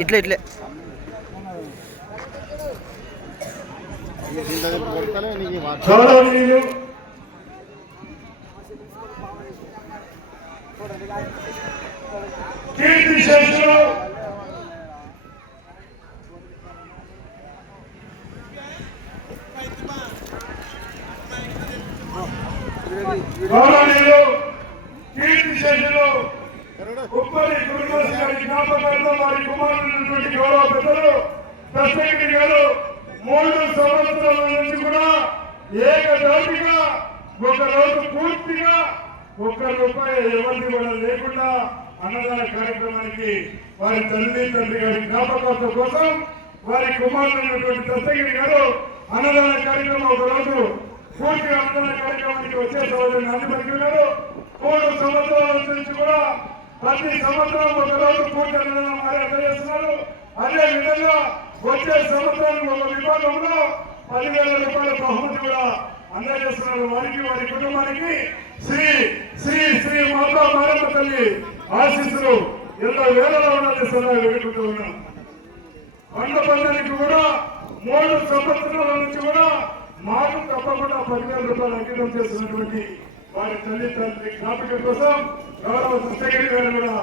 ఇట్లే ఇట్లే. గౌరవనీయులు కీర్తి శేషులు కీర్తి ఉప్పరి గురుదాస్ గారి జ్ఞాపకార్థం వారి కుమారుడైనటువంటి గౌరవ పెద్దలు దశగిరి గారు మూడు సంవత్సరాల నుంచి కూడా ఏకదాటిగా ఒక రోజు పూర్తిగా ఒక్క రూపాయి ఎవరిని కూడా లేకుండా అన్నదాన కార్యక్రమానికి వారి తల్లి తండ్రి గారి జ్ఞాపకార్థం కోసం వారి కుమారుడైనటువంటి దత్తగిరి గారు అన్నదాన కార్యక్రమం ఒక రోజు పూర్తిగా అన్నదాన కార్యక్రమానికి వచ్చే సోదరుని నందిపల్లి గారు మూడు సంవత్సరాల నుంచి కూడా ప్రతి సంవత్సరం ఒక రోజు పూర్తి అన్నదానం అదే విధంగా వచ్చే సంవత్సరానికి ఒక విభాగంలో పదివేల రూపాయల బహుమతి కూడా అందజేస్తున్నారు వారికి వారి కుటుంబానికి. శ్రీ శ్రీ శ్రీ మాతా మారమ్మ తల్లి ఆశీస్సులు ఎన్నో వేలలో ఉన్నది సలహా వేడుకుంటూ ఉన్నాం. వంద పందానికి కూడా మూడు సంవత్సరాల నుంచి కూడా మాకు తప్పకుండా పదివేల రూపాయలు అంకితం చేస్తున్నటువంటి వారి తల్లి తండ్రి జ్ఞాపకం కోసం గౌరవ సత్యగిరి గారు కూడా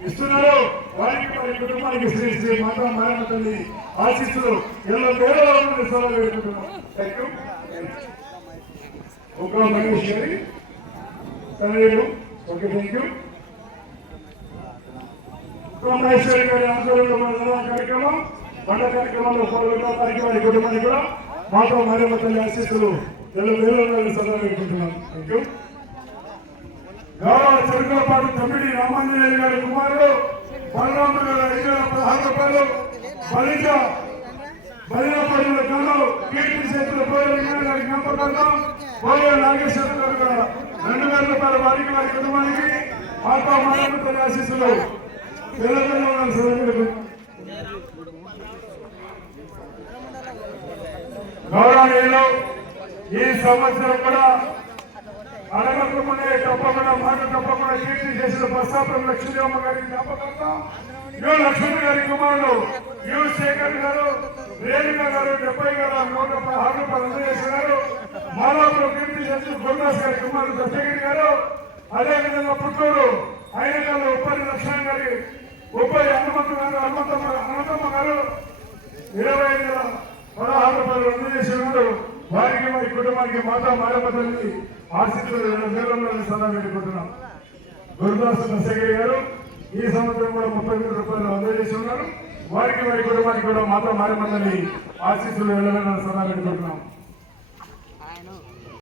ఇస్తున్నారు. వారికి వారి కుటుంబానికి శ్రీ శ్రీ మాతా మారమ్మ తల్లి ఆశిస్తులు ఎన్నో వేలలో ఉన్నది పెట్టుకుంటున్నాం ఒక థ్యాంక్ గారి ఒక తనయుడు. ఓకే థ్యాంక్ యూ మహేశ్వరి గారి ఆధ్వర్యంలో మన కార్యక్రమం పండ కార్యక్రమంలో పాల్గొన్న వారికి వారి కుటుంబానికి కూడా మాతో మరియమ్మ తల్లి ఆశిస్తులు ఎల్ల గౌరవ చెరుకులపాటు కమిటీ రామాంజనేయ గారి కుమారుడు బలరాముడు గారు ఐదు వేల పదహారు రూపాయలు బలిజ బలినపల్లి గారు కీర్తి చేతులు పోయిన గారి జ్ఞాపకార్థం పోయే నాగేశ్వర గారు కూడా రెండు వేల రూపాయల వారికి వారి కుటుంబానికి మాతో మరియమ్మ తల్లి ఆశీస్సులు. తెలంగాణ సభ్యులకు గౌరవనీయులు సంవత్సరం కూడా అడగకుండా తప్పకుండా మాట తప్పకుండా కీర్తి చేసిన ప్రస్తాపం లక్ష్మీదేవమ్మ గారి జ్ఞాపకంగా యు లక్ష్మణ్ గారి కుమారుడు యు శేఖర్ గారు రేణుక గారు డెబ్బై గారు నూట పదహారు రూపాయలు గారు మాలాపురం కీర్తి చేసిన గురుదాస్ గారి కుమారుడు దత్తగిరి గారు అదేవిధంగా పుట్టూరు ఆయన గారు ఉప్పరి లక్ష్మణ్ గారి ఉప్పరి హనుమంతు గారు హనుమంతమ్మ హనుమంతమ్మ గారు ఇరవై ఐదు వేల పదహారు రూపాయలు రద్దు చేసినారు వారికి వారి కుటుంబానికి మాతా మారపల్లి ఆశిస్తున్న సదా పెట్టుకుంటున్నాం. గురుదాస్ దశగిరి గారు ఈ సంవత్సరం కూడా ముప్పై వేల రూపాయలు అందజేసి ఉన్నారు. వారికి వారి కుటుంబానికి కూడా మాతా మారపల్లి ఆశీస్సులు వెళ్ళాలని సలహా పెట్టుకుంటున్నాం.